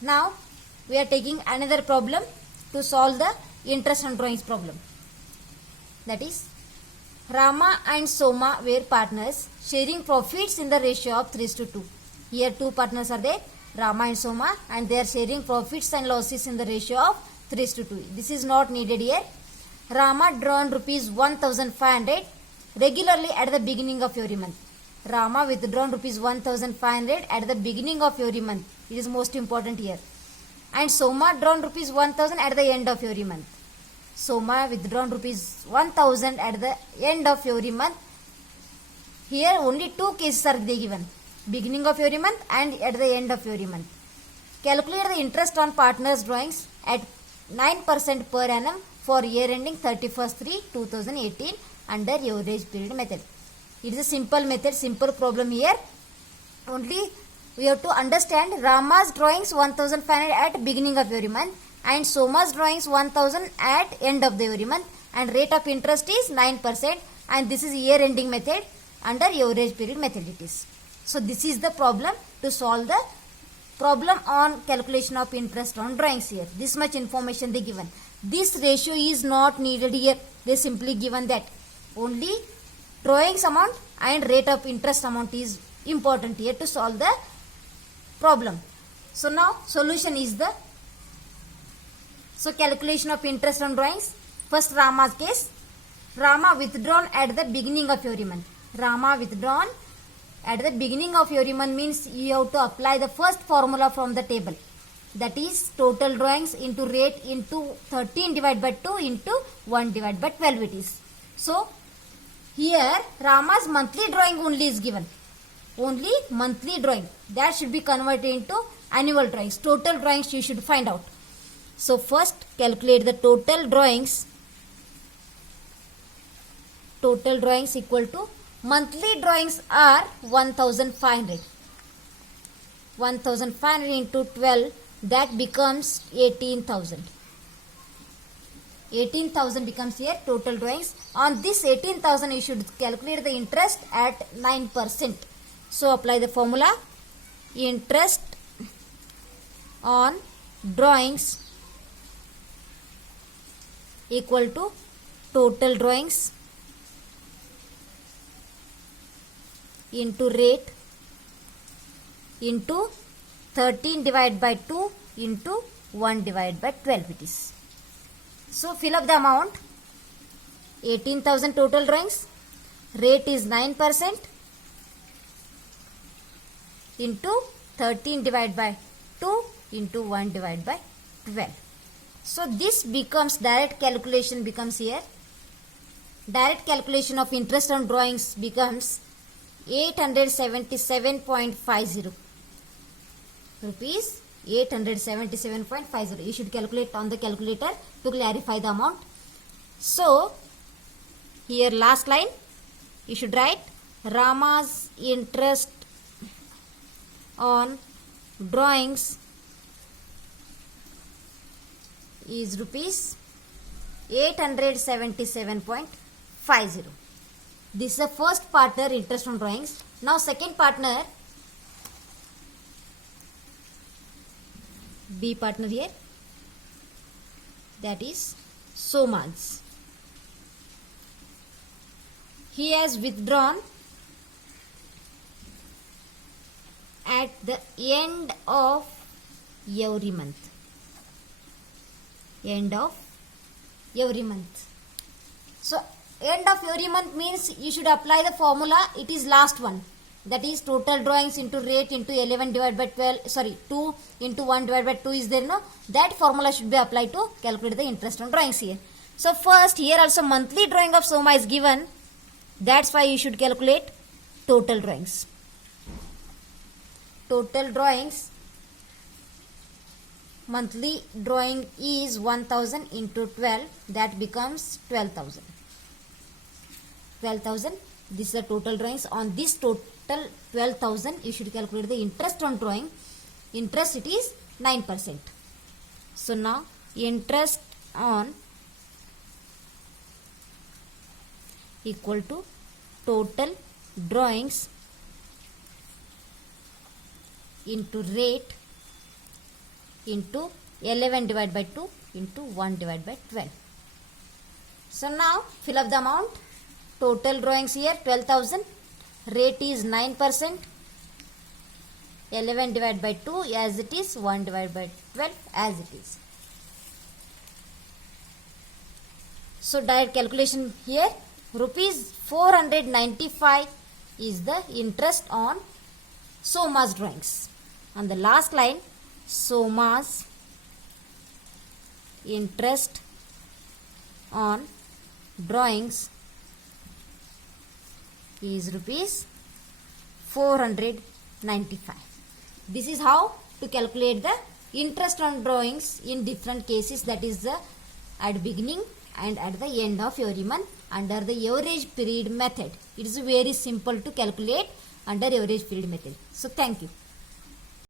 Now we are taking another problem to solve the interest on drawings problem. That is, Rama and Soma were partners sharing profits in the ratio of 3:2. Here two partners are there, Rama and Soma, and they are sharing profits and losses in the ratio of 3:2. This is not needed here. Rama drawn rupees 1,500 regularly at the beginning of every month. Rama withdrawn rupees 1,500 at the beginning of every month. It is most important here. And Soma drawn rupees 1,000 at the end of every month. Soma withdrawn rupees 1,000 at the end of every month. Here only two cases are given. Beginning of every month and at the end of every month. Calculate the interest on partners' drawings at 9% per annum for year ending 31st/3/2018 under average period method. It is a simple method, simple problem here. Only we have to understand Rama's drawings 1,500 at beginning of every month and Soma's drawings 1,000 at end of the every month, and rate of interest is 9%, and this is year ending method under average period method it is. So this is the problem to solve the problem on calculation of interest on drawings here. This much information they given. This ratio is not needed here. They simply given that. Only drawings amount and rate of interest amount is important here to solve the problem. So now solution is the calculation of interest on drawings. First Rama's case. Rama withdrawn at the beginning of every month. Rama withdrawn at the beginning of every month means you have to apply the first formula from the table. That is total drawings into rate into 13 divided by 2 into 1 divided by 12 it is. So here Rama's monthly drawing only is given. Only monthly drawing. That should be converted into annual drawings. Total drawings you should find out. So first calculate the total drawings. Total drawings equal to monthly drawings are 1,500. 1,500 into 12, that becomes 18,000. 18,000 becomes here total drawings. On this 18,000 you should calculate the interest at 9%. So apply the formula. Interest on drawings equal to total drawings into rate into 13 divided by 2 into 1 divided by 12 it is. So fill up the amount. 18,000 total drawings. Rate is 9% into 13 divided by 2 into 1 divided by 12. So this becomes direct calculation becomes here. Direct calculation of interest on drawings becomes 877.50 rupees. 877.50. You should calculate on the calculator to clarify the amount. So here last line you should write Rama's interest on drawings is rupees 877.50. This is the first partner interest on drawings. Now second partner, B partner here, that is Soma's. He has withdrawn at the end of every month. End of every month. So end of every month means you should apply the formula. It is last one. That is total drawings into rate into 11 divided by 12. Sorry, 2 into 1 divided by 2 is there, no? That formula should be applied to calculate the interest on drawings here. So first here also monthly drawing of Soma is given. That's why you should calculate total drawings. Total drawings. Monthly drawing is 1,000 into 12. That becomes 12,000. 12,000. This is the total drawings. On this total 12,000, you should calculate the interest on drawing. Interest it is 9%. So now interest on equal to total drawings into rate into 11 divided by 2 into 1 divided by 12. So now fill up the amount. Total drawings here 12,000. Rate is 9%. 11 divided by 2 as it is, 1 divided by 12 as it is. So direct calculation here, rupees 495 is the interest on Soma's drawings. On the last line, Soma's interest on drawings is rupees 495. This is how to calculate the interest on drawings in different cases, that is the at beginning and at the end of every month under the average period method. It is very simple to calculate under average period method. So thank you.